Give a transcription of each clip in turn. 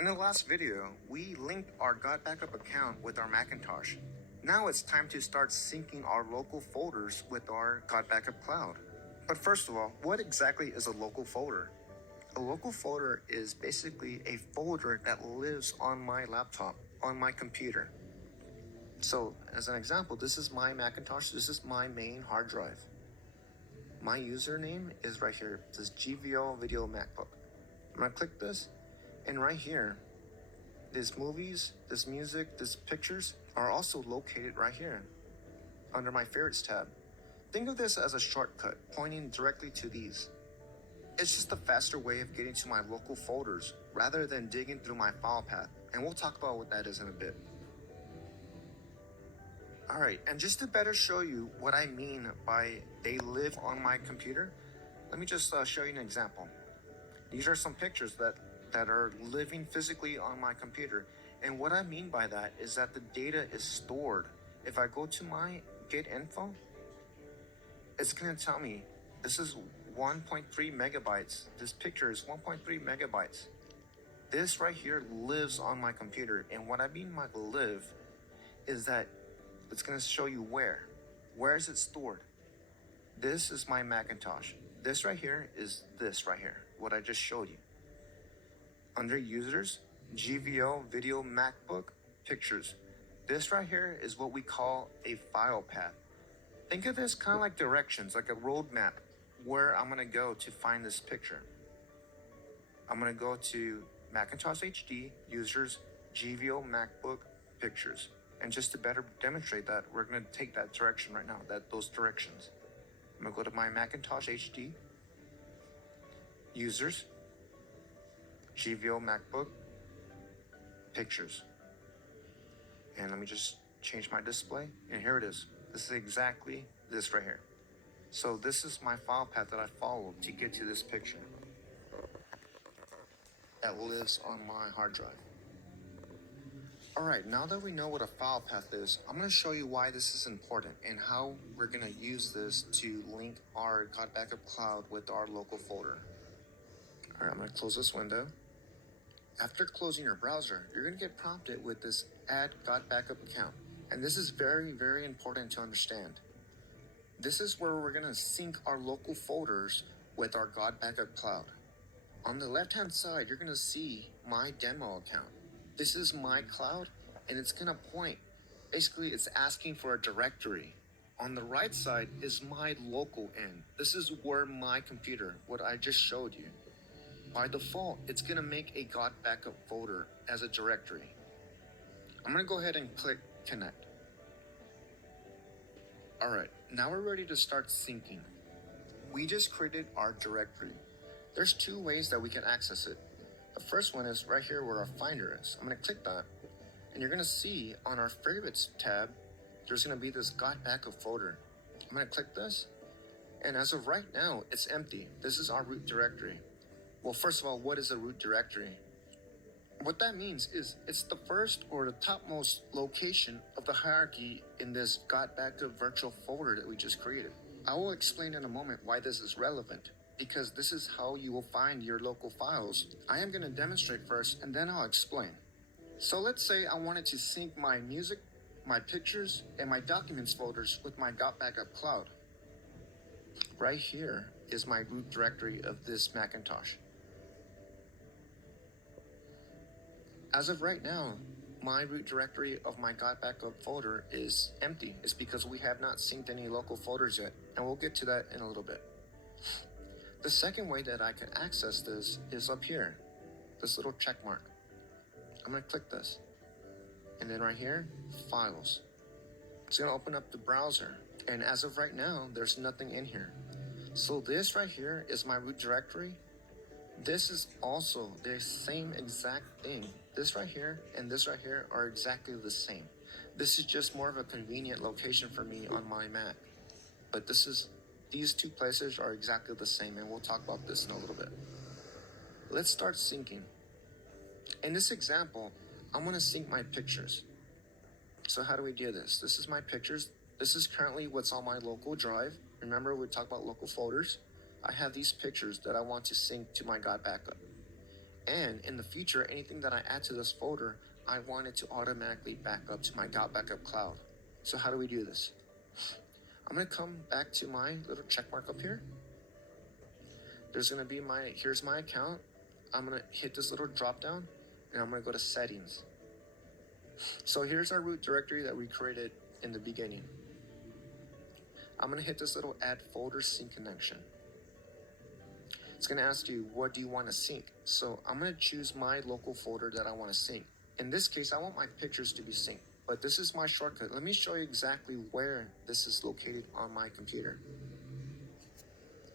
In the last video, we linked our Gotbackup account with our Macintosh. Now it's time to start syncing our local folders with our Gotbackup cloud. But first of all, what exactly is a local folder? A local folder is basically a folder that lives on my laptop, on my computer. So as an example, this is my Macintosh, this is my main hard drive. My username is right here, it says GVO Video MacBook. I'm gonna click this, and right here, these movies, this music, these pictures are also located right here under my favorites tab. Think of this as a shortcut pointing directly to these. It's just a faster way of getting to my local folders rather than digging through my file path, and we'll talk about what that is in a bit. Alright, and just to better show you what I mean by they live on my computer, let me just show you an example. These are some pictures that are living physically on my computer, and what I mean by that is that the data is stored. If I go to my Get Info, it's going to tell me this is 1.3 megabytes. This picture is 1.3 megabytes. This right here lives on my computer, and what I mean by live is that it's going to show you where. Where is it stored? This is my Macintosh. This right here is this right here, what I just showed you. Under Users, GVO Video MacBook Pictures. This right here is what we call a file path. Think of this kind of like directions, like a roadmap, where I'm going to go to find this picture. I'm going to go to Macintosh HD, Users, GVO MacBook Pictures. And just to better demonstrate that, we're going to take that direction right now, those directions. I'm going to go to my Macintosh HD, Users, GVO MacBook, Pictures. And let me just change my display, and here it is. This is exactly this right here. So this is my file path that I followed to get to this picture that lives on my hard drive. Alright, now that we know what a file path is, I'm going to show you why this is important and how we're going to use this to link our Gotbackup cloud with our local folder. Alright, I'm going to close this window. After closing your browser, you're going to get prompted with this Add Gotbackup account. And this is very, very important to understand. This is where we're going to sync our local folders with our Gotbackup cloud. On the left-hand side, you're going to see my demo account. This is my cloud, and it's going to point. Basically, it's asking for a directory. On the right side is my local end. This is where my computer, what I just showed you. By default, it's going to make a Gotbackup folder as a directory. I'm going to go ahead and click Connect. Alright, now we're ready to start syncing. We just created our directory. There's two ways that we can access it. The first one is right here where our Finder is. I'm going to click that, and you're going to see on our Favorites tab, there's going to be this Gotbackup folder. I'm going to click this, and as of right now, it's empty. This is our root directory. Well, first of all, what is a root directory? What that means is it's the first or the topmost location of the hierarchy in this Gotbackup virtual folder that we just created. I will explain in a moment why this is relevant, because this is how you will find your local files. I am going to demonstrate first, and then I'll explain. So let's say I wanted to sync my music, my pictures, and my documents folders with my Gotbackup cloud. Right here is my root directory of this Macintosh. As of right now, my root directory of my Gotbackup folder is empty. It's because we have not synced any local folders yet, and we'll get to that in a little bit. The second way that I can access this is up here, this little check mark. I'm going to click this, and then right here, Files. It's going to open up the browser, and as of right now, there's nothing in here. So this right here is my root directory. This is also the same exact thing. This right here and this right here are exactly the same. This is just more of a convenient location for me on my Mac. But these two places are exactly the same, and we'll talk about this in a little bit. Let's start syncing. In this example, I'm going to sync my pictures. So how do we do this? This is my pictures. This is currently what's on my local drive. Remember, we talked about local folders. I have these pictures that I want to sync to my Gotbackup. And in the future, anything that I add to this folder, I want it to automatically back up to my Gotbackup cloud. So how do we do this? I'm going to come back to my little check mark up here. There's going to be here's my account. I'm going to hit this little drop down and I'm going to go to settings. So here's our root directory that we created in the beginning. I'm going to hit this little add folder sync connection. It's going to ask you, what do you want to sync? So I'm going to choose my local folder that I want to sync. In this case, I want my pictures to be synced, but this is my shortcut. Let me show you exactly where this is located on my computer.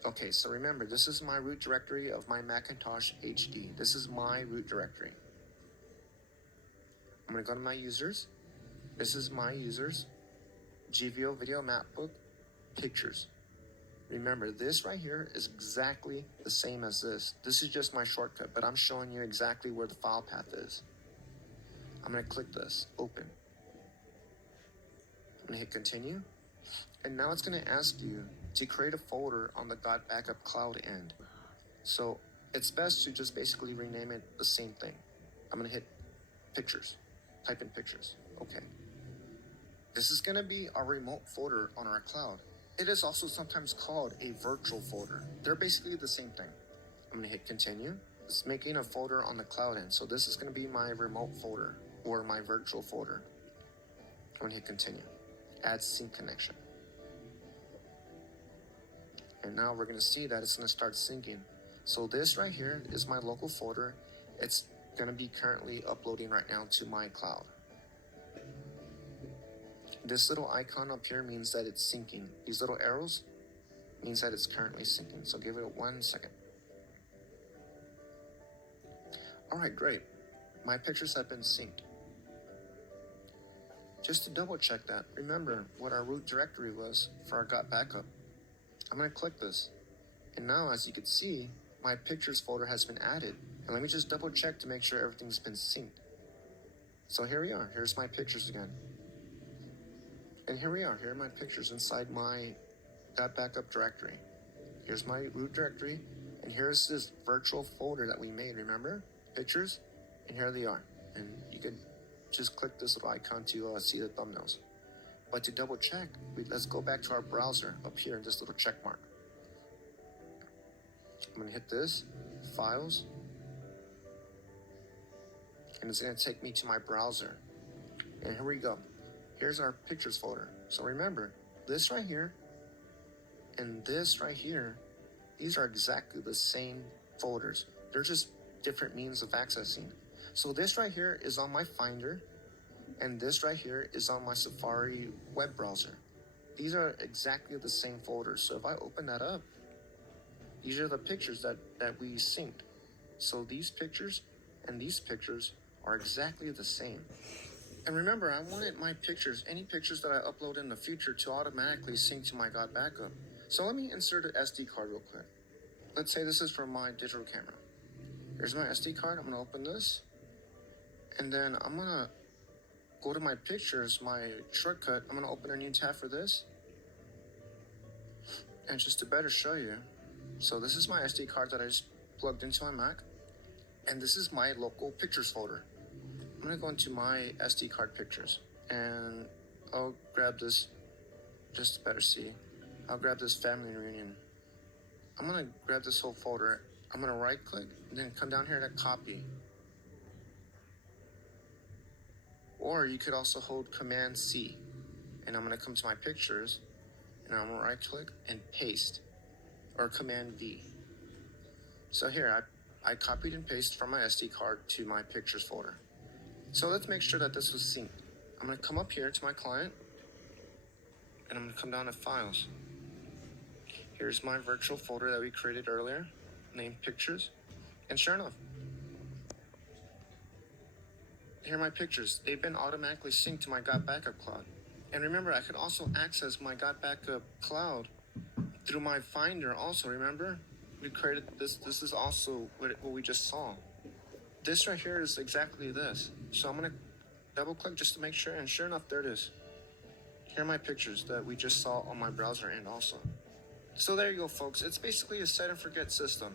Okay, so remember, this is my root directory of my Macintosh HD. This is my root directory. I'm going to go to my users. This is my users. GVO Video Mapbook Pictures. Remember, this right here is exactly the same as this. This is just my shortcut, but I'm showing you exactly where the file path is. I'm going to click this, open. I'm going to hit continue. And now it's going to ask you to create a folder on the Gotbackup cloud end. So it's best to just basically rename it the same thing. I'm going to hit pictures, type in pictures. Okay. This is going to be our remote folder on our cloud. It is also sometimes called a virtual folder. They're basically the same thing. I'm going to hit continue. It's making a folder on the cloud end. So this is going to be my remote folder or my virtual folder. I'm going to hit continue. Add sync connection. And now we're going to see that it's going to start syncing. So this right here is my local folder. It's going to be currently uploading right now to my cloud. This little icon up here means that it's syncing. These little arrows means that it's currently syncing. So give it 1 second. All right, great. My pictures have been synced. Just to double check that, remember what our root directory was for our Gotbackup. I'm going to click this. And now, as you can see, my pictures folder has been added. And let me just double check to make sure everything's been synced. So here we are. Here's my pictures again. And here we are. Here are my pictures inside my Gotbackup directory. Here's my root directory. And here's this virtual folder that we made, remember? Pictures. And here they are. And you can just click this little icon to see the thumbnails. But to double check, let's go back to our browser up here in this little check mark. I'm going to hit this, Files. And it's going to take me to my browser. And here we go. Here's our pictures folder. So remember, this right here and this right here, these are exactly the same folders. They're just different means of accessing. So this right here is on my Finder, and this right here is on my Safari web browser. These are exactly the same folders. So if I open that up, these are the pictures that we synced. So these pictures and these pictures are exactly the same. And remember, I wanted my pictures, any pictures that I upload in the future, to automatically sync to my Gotbackup. So let me insert an SD card real quick. Let's say this is from my digital camera. Here's my SD card. I'm going to open this. And then I'm going to go to my pictures, my shortcut. I'm going to open a new tab for this. And just to better show you, so this is my SD card that I just plugged into my Mac. And this is my local pictures folder. I'm going to go into my SD card pictures. And I'll grab this, just to better see. I'll grab this family reunion. I'm going to grab this whole folder. I'm going to right click and then come down here to copy. Or you could also hold Command C. And I'm going to come to my pictures and I'm going to right click and paste, or Command V. So here I copied and pasted from my SD card to my pictures folder. So let's make sure that this was synced. I'm going to come up here to my client and I'm going to come down to Files. Here's my virtual folder that we created earlier, named Pictures. And sure enough, here are my pictures. They've been automatically synced to my Gotbackup cloud. And remember, I could also access my Gotbackup cloud through my Finder also, remember? We created this. This is also what we just saw. This right here is exactly this. So I'm going to double click just to make sure. And sure enough, there it is. Here are my pictures that we just saw on my browser end also. So there you go, folks. It's basically a set and forget system.